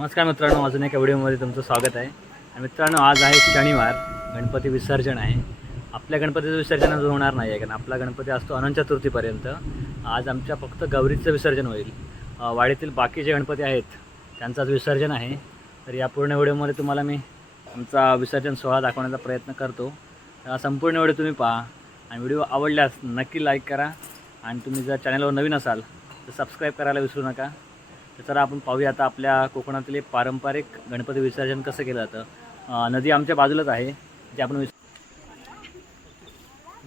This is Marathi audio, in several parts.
नमस्कार मित्रांनो, अजून एका व्हिडिओमध्ये तुमचं स्वागत आहे. आणि मित्रांनो, आज आहे शनिवार, गणपती विसर्जन आहे. आपल्या गणपतीचं विसर्जन अजून होणार नाही आहे, कारण आपला गणपती असतो अनंत चतुर्थीपर्यंत. आज आमच्या फक्त गौरीचं विसर्जन होईल. वाडीतील बाकी जे गणपती आहेत त्यांचं आज विसर्जन आहे. तर या पूर्ण व्हिडिओमध्ये तुम्हाला मी आमचा विसर्जन सोहळा दाखवण्याचा प्रयत्न करतो. संपूर्ण व्हिडिओ तुम्ही पहा आणि व्हिडिओ आवडल्यास नक्की लाईक करा. आणि तुम्ही जर चॅनलवर नवीन असाल तर सबस्क्राईब करायला विसरू नका. तर आपण पाहूया आता आपल्या कोकणातील पारंपरिक गणपती विसर्जन कसं केलं जातं. नदी आमच्या बाजूलाच आहे, जे आपण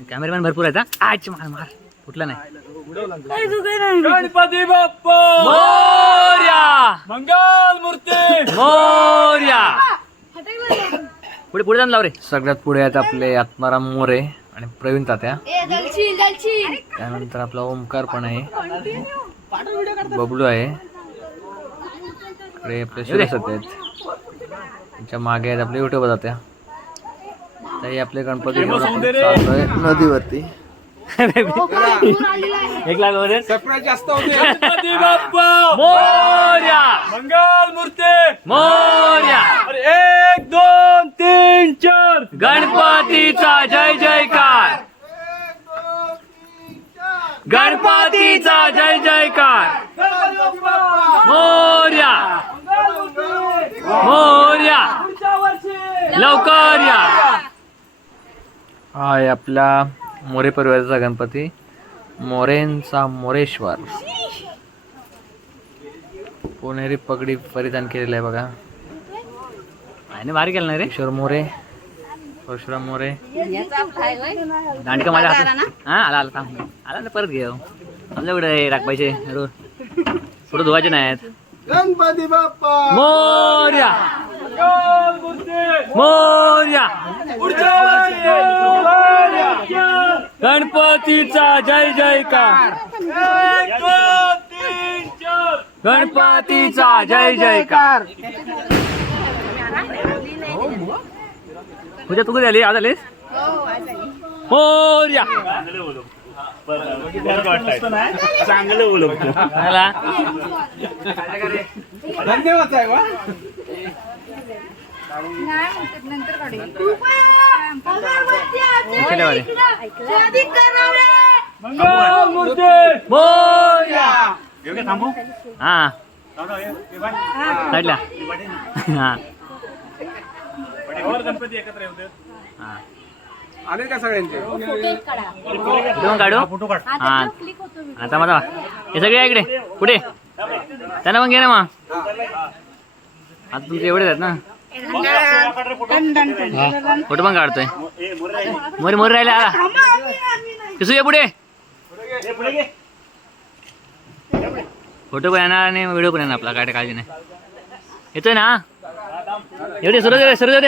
कॅमेरामॅन भरपूर आहेत. आज मार मार कुठला नाही. गणपती बाप्पा मोरया, मंगल मूर्ती मोरया. पुढे पुढे जाऊन लाव रे. सगळ्यात पुढे आहेत आपले आत्माराम मोरे आणि प्रवीण तात्या. त्यानंतर आपला ओमकार पण आहे, बबलू आहे, इकडे आपले शिवसत आहेत, त्यांच्या मागे आहेत आपले युट्यूब तात्या. तरी आपले गणपती चाललोय नदीवरती. एक लाख मध्ये सरप्राईज जास्त होते. गणपती बाप्पा मोरया, मंगल मूर्ती मोरया. 1 2 3 4 गणपतीचा जय जयकार, गणपतीचा जय जयकार. मोरया, मोरया, लवकर या. हा आहे आपला मोरे परिवाराचा गणपती, मोरेंचा मोरेश्वर. पुणेरी पगडी परिधान केलेला आहे बघा. आणि भारी केलं नाही रे. किशोर मोरे, परशुराम मोरे. दांडका माझ्या हातात. हा आला आला थांब आला ना, परत घेऊ. आमच्या कुठे राखपायचे पुढे धुवायचे नाहीत. गणपती बाप्पा मोरया, मंगल मूर्ती मोरया. पुढच्या वर्षी गणपतीचा जय जयकार, 1 2 3 4 गणपतीचा जय जयकार. पूजा तू कधी आली? आज आलीस? मोरया. चांगलं बोलतो. धन्यवाद साहेब. मंगल मूर्ती मोरया. थांबू. हा काढला. हा गणपती एकत्र येऊ. हा आले का सगळ्यांचे? दोन काढू. फोटो काढ. हा आता माझा हे सगळे आहे इकडे पुढे. त्यांना पण घे ना मग. आता तुमचे एवढेच आहेत ना. फोटो पण काढतोय. मोरे मोरे राहिले. आला किसू या पुढे. फोटो पण येणार आणि व्हिडिओ पण येणार आपला, काय काळजी नाही. येतोय ना? एवढे सूरज सूरज होते.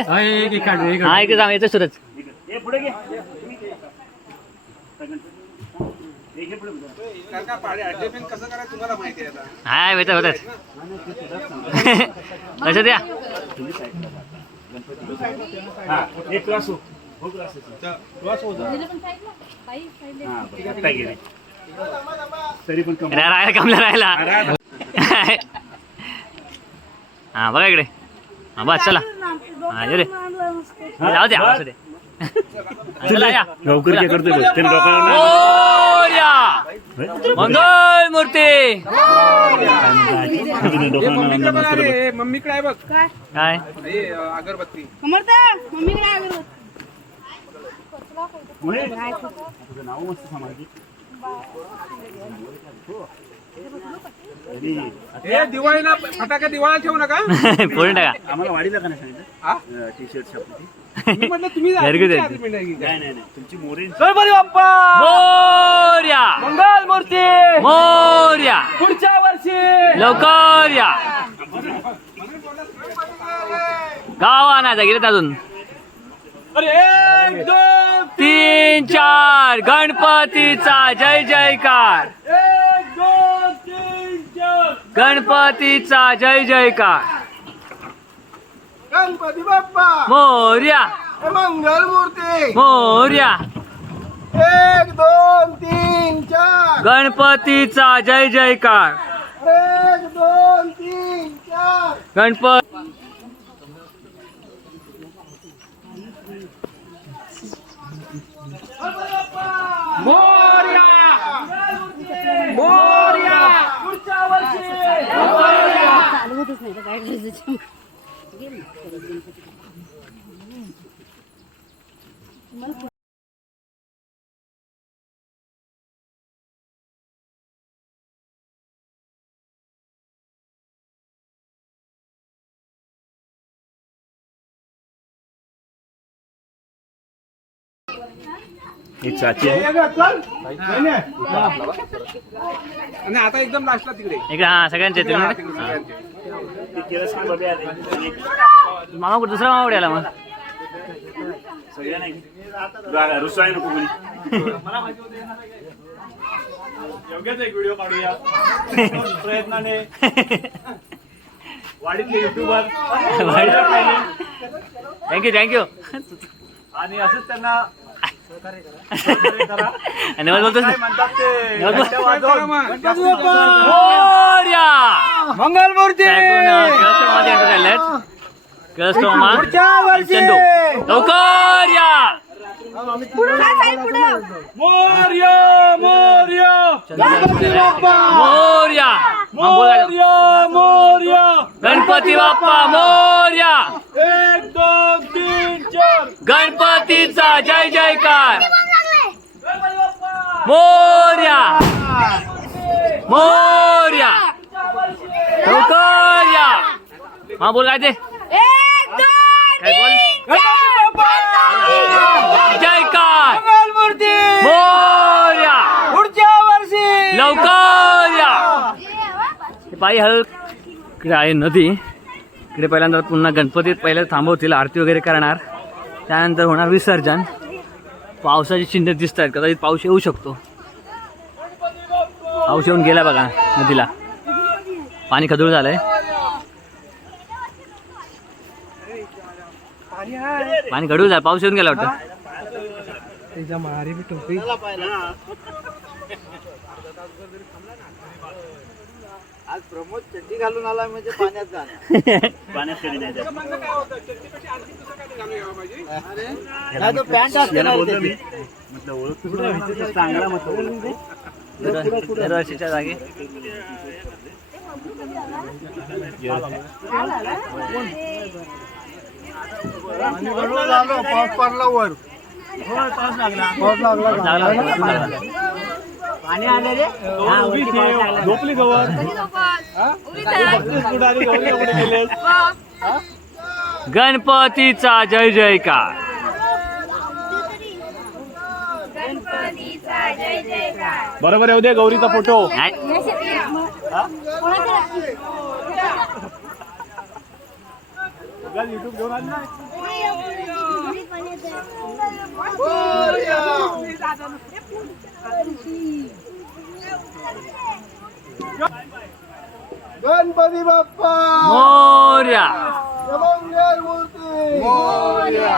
हा इकडे जाऊ. येतोय सूरज. कसं करायचं तुम्हाला माहिती आहे. हाय होत होत कसं द्या. राहायला कमला राहायला. हा बघा इकडे. हा बस चला. हा ये रे जाऊ द्या. असू दे. लवकर करतोय. मोरया, मंगल मूर्ती. मम्मीकडे आहे बघ. काय अगरबत्ती. दिवाळीला फटाके दिवाळीला ठेवू नका. फोडून टाका. आम्हाला वाढीला का नाही सांगितलं? टी शर्ट छापली. म्हटलं तुम्ही घरगुती. नाही तुमची मोरी. गणपती बाप्पा मोरया, मंगल मूर्ती मोरया. पुढच्या वर्षी लवकर या. गाव आणायचा गेले अजून. 1 2 3 4 गणपतीचा जय जयकार, 1 2 3 4 गणपतीचा जय जयकार. गणपती बाप्पा मोरया, मंगल मूर्ती मोरया. 1 2 3 4 गणपतीचा जय जयकार. 1 2 3 4 गणपत चालू होतच नाही तर काय करायचं. ही चाची आहे. आणि आता एकदम लास्टला तिकडे इकडे हा सगळ्यांचे येतील ना? मामा कुठे दुसरा मामा कुठे आला मग रुसवाय नको कोणी योग्यच एक व्हिडिओ काढूया प्रयत्नाने वाडीतले युट्यूबर थँक्यू आणि असंच त्यांना आणि मला बोलतोस काय म्हणतात ते नवल- घंटा वाजवून मोरया! मंगलमूर्ती चंदू लवकर या मोरया मोरया मोरया मोरया मोरया गणपती बाप्पा मोरया 1 2 3 4 गणपतीचा जय जयकार मोरया मोरया लवकर या हा बोल काय ते काय बोल जयकार मंगलमूर्ती मोरया पुढच्या वर्षी लवकर या पायी हळू इकडे आहे नदी इकडे पहिल्यांदा पुन्हा गणपतीत पहिले थांबवतील आरती वगैरे करणार त्यानंतर होणार विसर्जन पावसाची चिन्ह दिसत आहेत कदाचित पाऊस येऊ शकतो पाऊस येऊन गेला बघा नदीला पाणी खदूळ झालंय पाणी गडूळ झालं पाऊस येऊन गेला वाटतं आज प्रमोद चड्डी घालून आला म्हणजे पाण्यात जाणार पाण्यात कधी नाही जात. तो पॅन्ट असते ना रे त्याची. चांगला म्हटलं दरवर्षीच्या जागी पाऊस पडला वर पाऊस लागला पाणी आले रे झोपली गवर गणपतीचा जय जयकार बरोबर येऊ दे गौरीचा फोटो युट्यूब घेऊन आण ना गणपती बाप्पा मोरया मंगलमूर्ती मोरया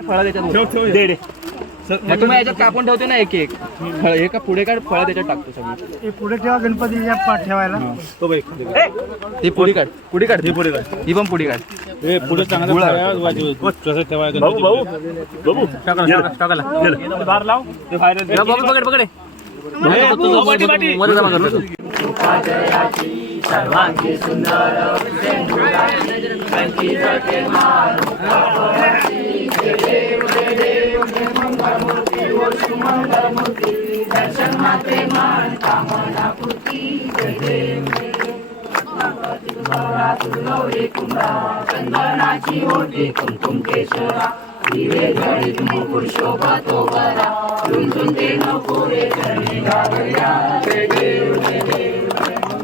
फळं त्याच्यात मग तुम्ही याच्यात कापून ठेवतो ना एक एक फळ हे का पुढे काढ फळं त्याच्यात टाकतो सगळी पुढे ठेवा गणपतीच्या पाठ ठेवायला ती पुडी काढ पुडी काढ ही पुडी काढ ही पण पुडी काढ पुढे कसं ठेवायचं बार लाव पकड पकड मध्ये जमा करतो सर्वांगी सुंदर दर्शन मात्रे मान कामना पूर्ती गौरी कुंभा चंदनाची ओटी कुंकुम केशरा हिरे जडित मुकुट शोभतो बरा झुंझुंते नको रे चरणी गागया जय देव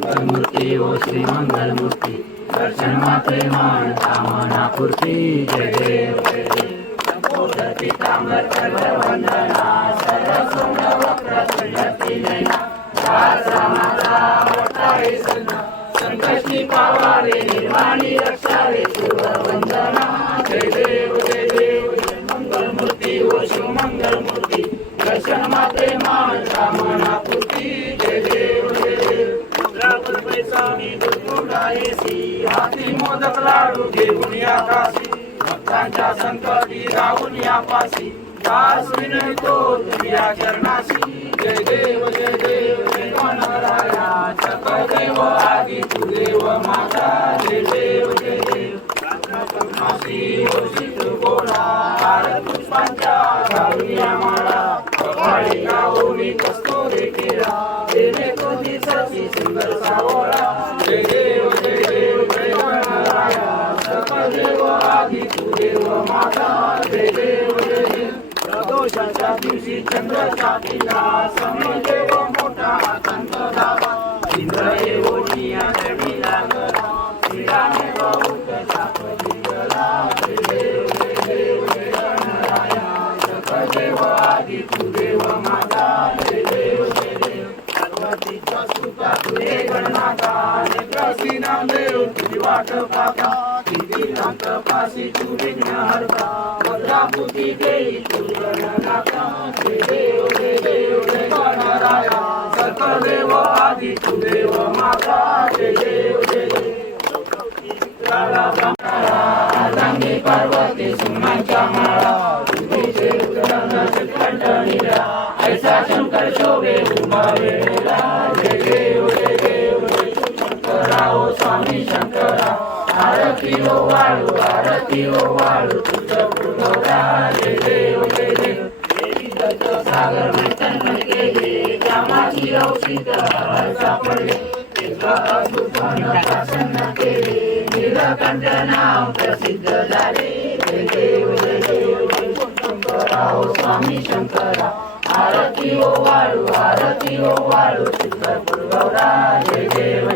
मंगलमूर्ती ओ श्री मंगलमूर्ती दर्शन मात्रे मान कामना पूर्ती जय देव पीतांबर वंदना सरस्वती वक्र सुंदरती नैना माता मोठाई सन्ना संकष्टी पावावे निर्वाणी रक्षावे वंदना जय देव मंगलमूर्ती ओ शिव मंगलमूर्ती दर्शन मात्रे मान कामना पूर्ती जय देव पैसानी दुर्गुडायसी हाती मोदक लाडू घेऊन या काशी भक्तांच्या संकटी राहून या पाशी दास विनयतो तुझ्या चरणाशी जय देव जय गणराया सकळ देव आदी तू देव माता जय देव मासी ओशीत बोला भारत पुष्पांच्या घालूया माळा कपाळी गाऊनी कस्तुरी केला देणे तुझी सची सुंदर सावळा जय देव जय गणराया सकळ देव आदी तू देव माता जय देव प्रदोषाच्या दिवशी चंद्र चाटीला समय देव मोठा संत दावा इंद्र येवोनिया चरणी लागला श्रीरामे बहुत साप दिगला जय देव गणराया सकळ देव आदी तू देव माता जय देव पार्वतीच्या सुता तुझे गणनाथा नेत्रसीना देव तुझी वाट पाहता किती लांब पासी तू विघ्न हरता भद्रापुती देई तू गणनाथा जय देव जय गणराया सकळ देव आदी तू देव माता जय देव रंगी पार्वती सुमनांच्या माळा तुझे कंठणीला ऐसा शंकर शोभे उभा वेळेला जय देव शंकरा ओ स्वामी शंकरा आरती ओ वाळू तुझं पुरवरा जय देव सागर मैत्रण केले कामाची औषध सापडले प्रसन्न केले नीलकंठ नाव प्रसिद्ध झाले जय देव शंकरा ओ स्वामी शंकरा आरती ओ वाळू तुझं पुरवरा जय देव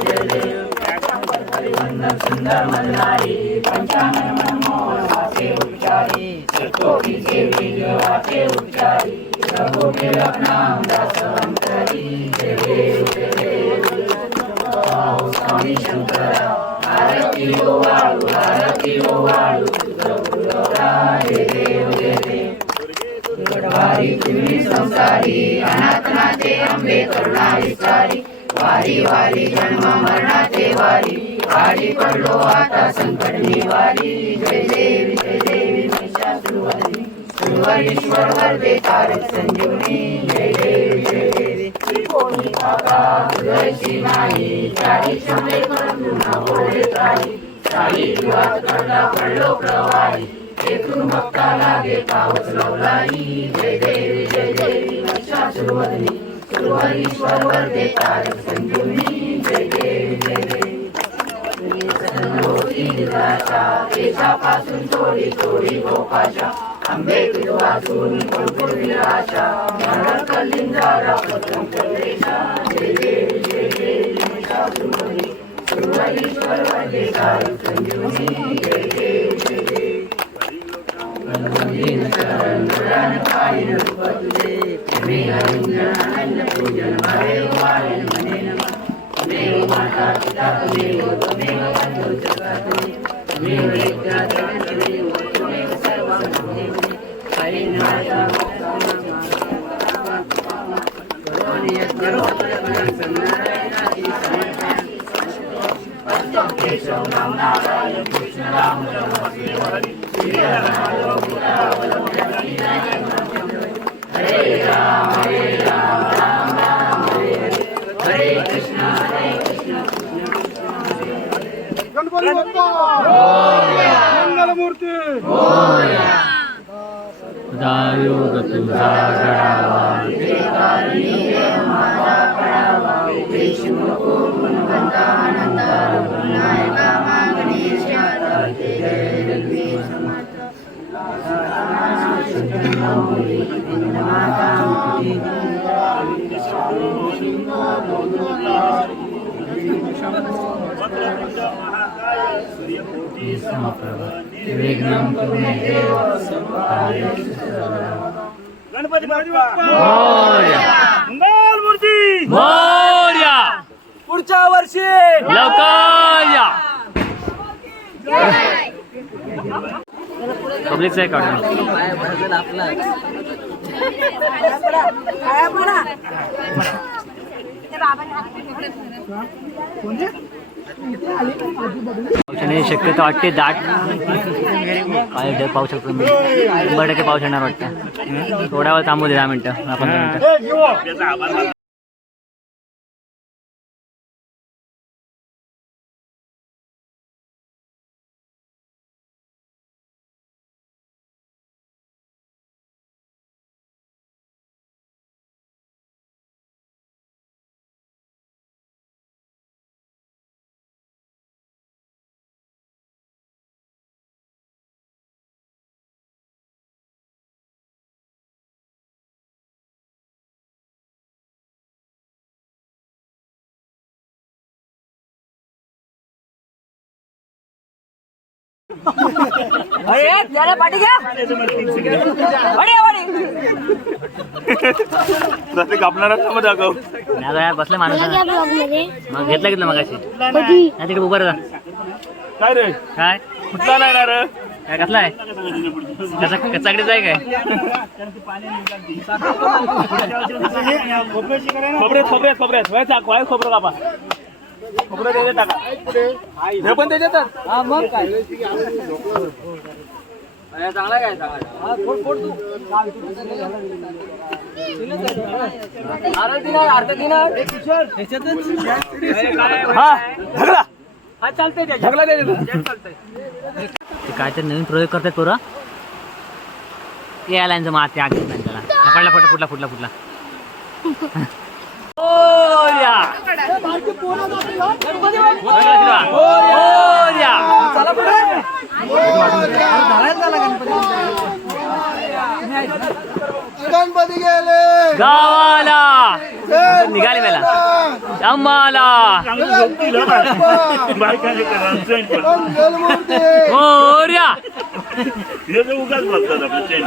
हरिवंदन सुंदर मननारी पंचानन मनमोहन वाचे उच्चारी सतोटी देवी वाचे उच्चारी रघुवीर नाम दासवंतरी जय देव स्वामी शंकरा आरती ओ वाळू तुझं पुरवरा जय देव वारी तुम्ही संसारी अनाथनाथे अंबे करुणा विचारी वारी जन्म मरणाचे वारी पडलो आता संकट निवारी जय देवी महिषासुरवदी सुरवरीश्वर वरदे तारक संजीवनी जय देवी कोणी काका तुझ्याशी नाही चारी शंभे परंतु न बोले काही चाली जीवात कडला पडलो प्रवाही एकूण भक्ता लागे पावस लवलाई जय देवी महिषासुरवदी सुरवरीश्वर वरदे तारक संजीवनी जय देवी केशापासून थोडी गोपाशा अंबे वाचून भरपूर विराशा मरण कलिंगारा पतंग देशा जय देवी महिषासुरवदी योग तुझा घडावा गणपती बाप्पा मोरया पुढच्या वर्षी लवकर या पब्लिकचा एक काढून पावसाने शक्यतो वाटते दाट काय पाहू शकतो मी 100% पाऊस येणार वाटतं थोड्या वेळ थांबू दे 10 मिनिटं 15 मिनिटं बसले माणूस मग घेतलं मगाशी तिकडे उभं राहा काय रे काय कुठला नाही ना रे काय कसला आहे कचाकडीच आहे काय खोबऱ्यात खोबरं कापा खोबरं त्याच्यात टाका हे पण त्याच्यात मग काय चांगला काय काहीतरी नवीन प्रयोग करतात पोरं यायला यांचं मात त्याला पडला फुटला गणपती गेले गावाला निघाले मला आम्हाला मोरया उगाच बोलतात आपलं चेंज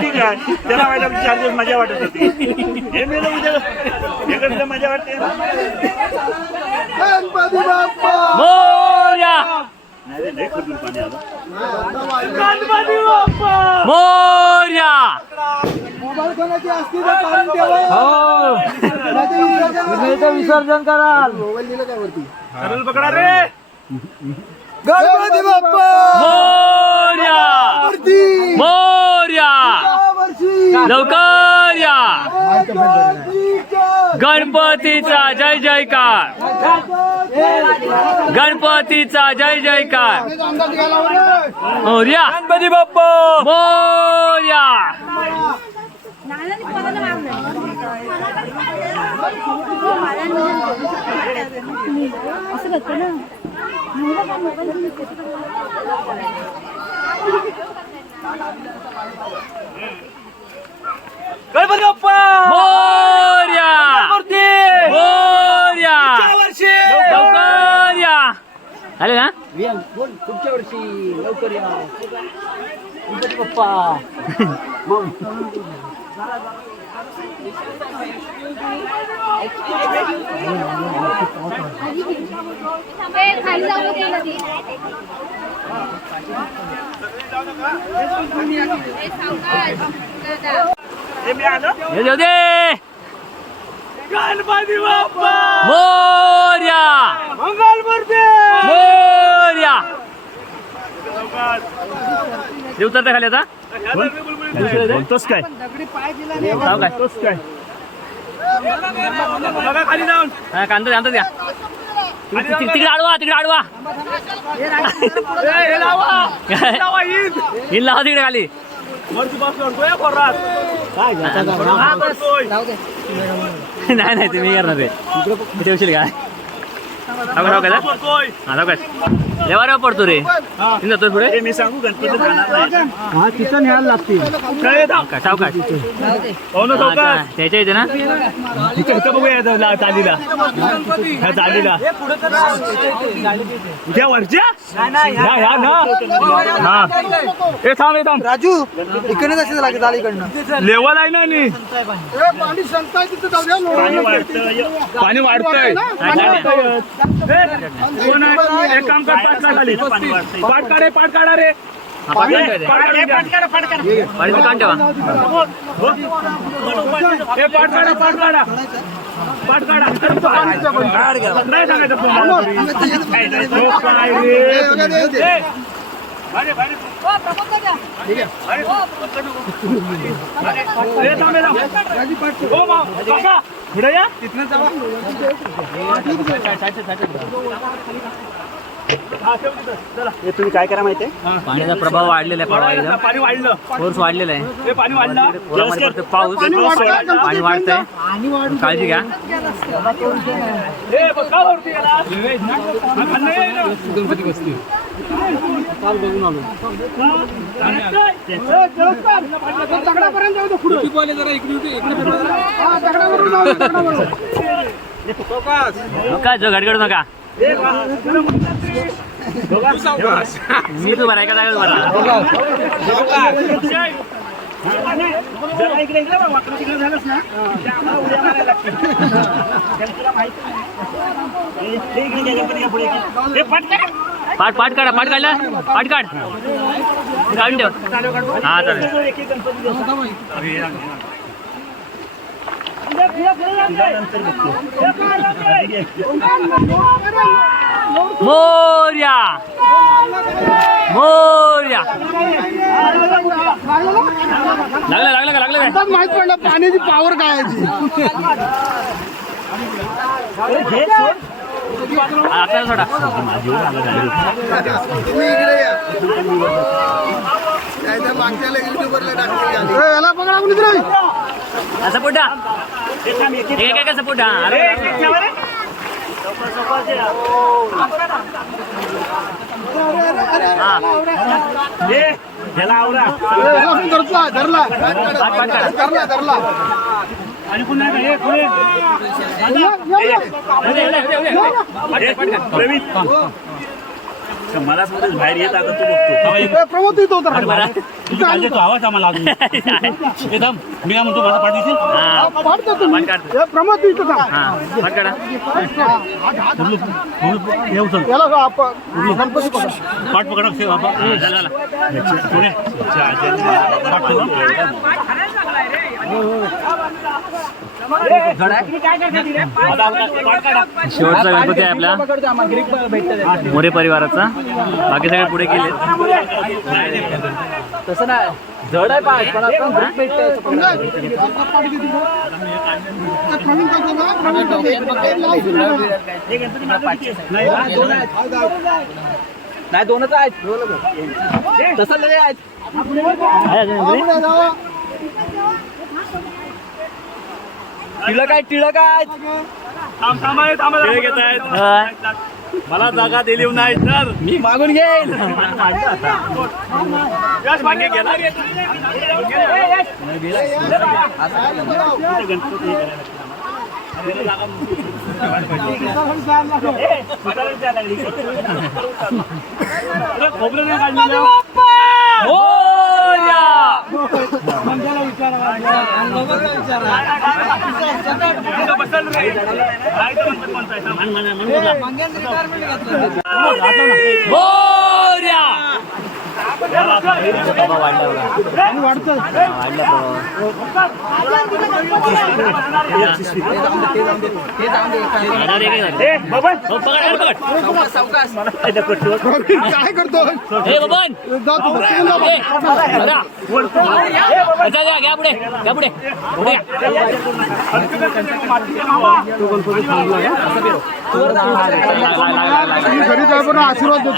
ठीक आहे त्याला माहिती आपली 4 दिवस मजा वाटत होती हे मेलं उद्या इकडे मजा वाटते गणपती बाप्पा मोरया पाणी आलं गणपती बाप्पा मोरया मोबाईल कोणाची असती तर काढून ठेवा विसर्जन कराल मोबाईल दिलं काय वरती सरळ पकडा रे गणपती बाप्पा मोरया वरती मोरया वर्षी लवकर या गणपतीच्या गणपतीचा जय जयकार गणपतीचा जय जयकार मोरया गणपती बाप्पा मोरया असं करतो ना गणपती बाप्पा मोरया मूर्ती मोरया झाले ना पुढच्या वर्षी लवकर या गणपती बाप्पा. खाली जाऊ नको नदी. हे मी आलो हे जाऊ दे. गणपती बाप्पा मोरया मंगलमूर्ती. मोरया ते उतरता खाली आता बोलतोस काय जाऊ काय बोलतोस काय बघा खाली जाऊन हा, कांदा आणतो द्या तिकडे आडवा तिकडे आडवा हे लावा लावा ईद हिल लावा तिकडे खाली वरती बसलो या पोरात हा, बसतोय. नाही नाही तुम्ही करणार ते इथे येशील काय बसतोय. हा जाऊ काय देवाऱ्यावर पडतो रे तुम्ही जातोय पुढे हे मी सांगू गणपती जाणार नाही. हा तिथं न्यायला लागतील. काय दाव? सावकाश हो ना सावकाश. त्याच्या इथे ना इथं बघूया चालीला ह्या चालीला उद्या वरच्या ह्या ना हा हे थांब हे थांब राजू इकडे कसं लागेल अलीकडनं. लेवल आहे ना आणि पाणी संपताय तिथं जाऊया. पाणी वाढतंय कोण आहे? एक काम कर पाठ काढ खाली पाठ काढे पाठ काढा रे पाणी काढ ठेवा हे पाठ काढा पाठ काढा पाठ काढा नाही सांगायचं तुम्हाला. हो, काय रे? अरे, अरे. हे थांब, हे थांब. हो, मा- काका, पुढे या. हा, ठेव तिथं. चला. तुम्ही काय करा माहितीये पाण्याचा प्रभाव वाढलेला आहे परवा पाणी वाढलं फोर्स वाढलेला आहे हे पाणी वाढलं पोरामध्ये पडतो पाऊस पाणी वाढतंय काळजी घ्या हे बघा वरती याला. हा, खाली ये ना. काय जो घडघड नका मी तू बरा एका जागेवर बरा जरा इकडे इकडे बघ, वाकडं तिकडे झालंच ना त्या आम्हाला उड्या मारायला लागतील. तुला माहिती नाही. हे इकडे गेलं पण या पुढे हे पटकन. पाठ काढा पाठ काढला पाठ काढ काढून ठेव हा चालेल एक एक गणपती देतो. मोरया मोरया लागलं काय माहित पडलं पाण्याची पावर काय आहे. आपल्याला सोडा याला पकडा कुणीतरी. सपोर्टा एक सपोर्टा अरे ह्याला आवरा धरला धरला. आणि पुन्हा हे पुढे प्रवीण मला समजा बाहेर येत आता तू बघतो प्रमोद येतो होता. तू आवाज आम्हाला अजून मी काय म्हणतो माझा पाठवशील प्रमोद येतो का. हा पाठ काढा याला पाठ पकडा पुढे शेवटचा गणपती आहे आपल्या मोरे परिवाराचा बाकी सगळे पुढे गेले तसं नाही जड आहे पाठ पण आपण ग्रुप भेटतोय. नाही दोनच आहेत तसं लय आहेत. टिळक आहेत टिळक आहेत. घेत आहेत मला जागा दिली नाही तर मी मागून घेईल. यश मागे गेला खोबरं नाही काढलेलं. बसल रे. काय तर गणपती कोणता बाबा वाढला काय करतो घ्या पुढे घ्या पुढे घरी जाय पण आशीर्वाद देतो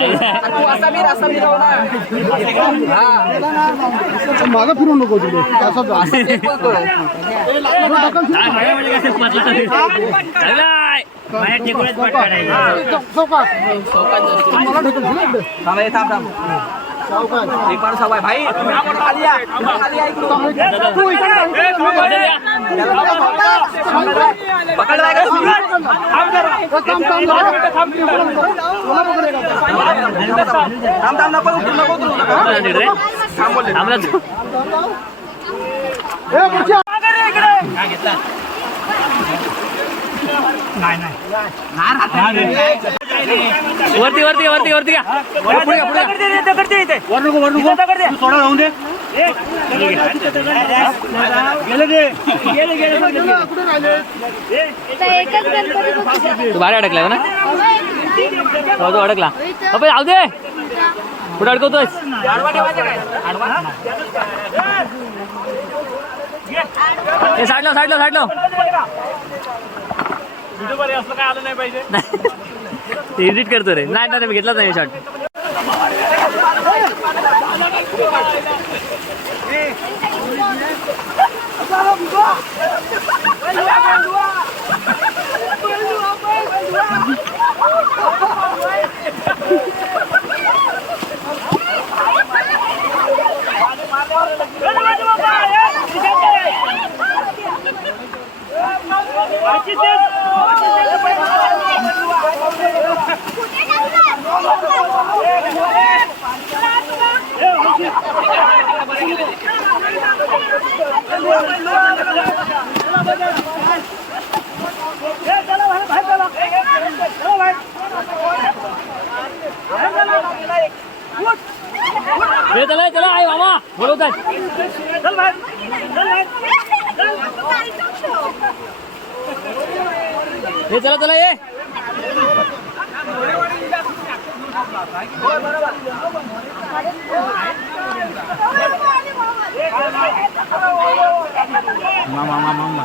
मागं फिरू नको तुझे वरती वरती वरती वरती घ्या सोडा राहून दे. गेले ते एकच गणपती बघू. तू बाहेर अडकला ना हो तो अडकला अबे जाऊ दे कुठं अडकवतोय साईडला साईडला साईडला व्हिडिओ मध्ये असलं काय आलं नाही पाहिजे. एडिट करतो रे नाही नाही मी घेतलाच नाही शॉट चला चला आई मामा बोलवतात हे चला चला ये मामा मामा मामा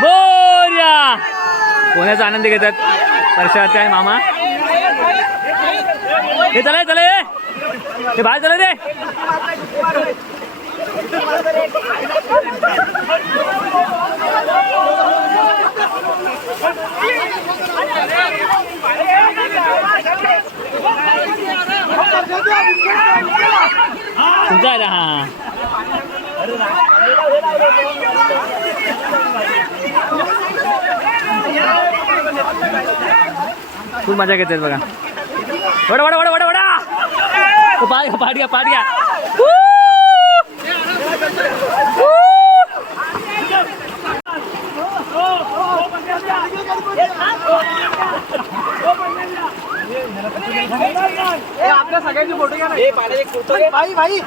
बोर्या कोणाचा आनंद घेतात वर्षाचे आहे मामा हे चला चला हे बाहेर चला रे तुमचा आहे हा खूप मजा घेतात बघा वडा वडा वडा वडा वडा पाठ घ्या पाठ घ्या आपल्या सगळ्यांची फोटो घ्या भाई भाई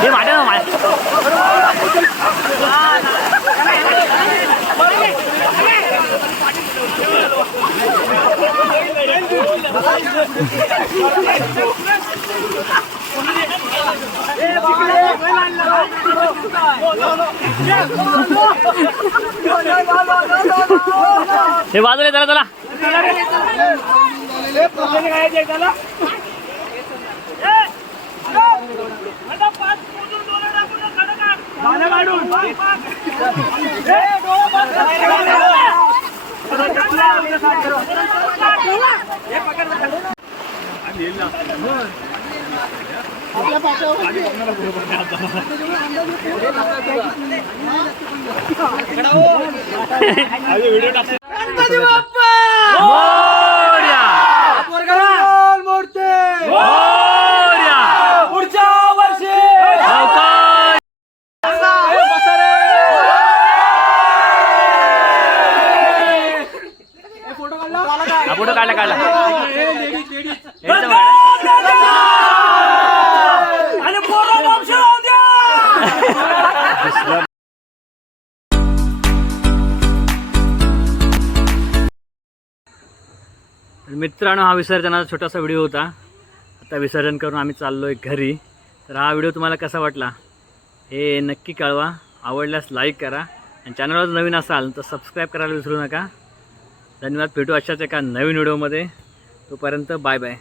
हे माझ्या ना माझ्या हे बाजूला चला चला. फोटो काढला काढला. मित्रांनो, हा विसर्जनाचा छोटासा व्हिडिओ होता. आता विसर्जन करून आम्ही चाललोय घरी. तर हा व्हिडिओ तुम्हाला कसा वाटला हे नक्की कळवा. आवडल्यास लाईक करा आणि चॅनलवर नवीन असाल तर सबस्क्राईब करायला विसरू नका. धन्यवाद. भेटू अशाच एका नवीन व्हिडिओमध्ये. तोपर्यंत बाय बाय.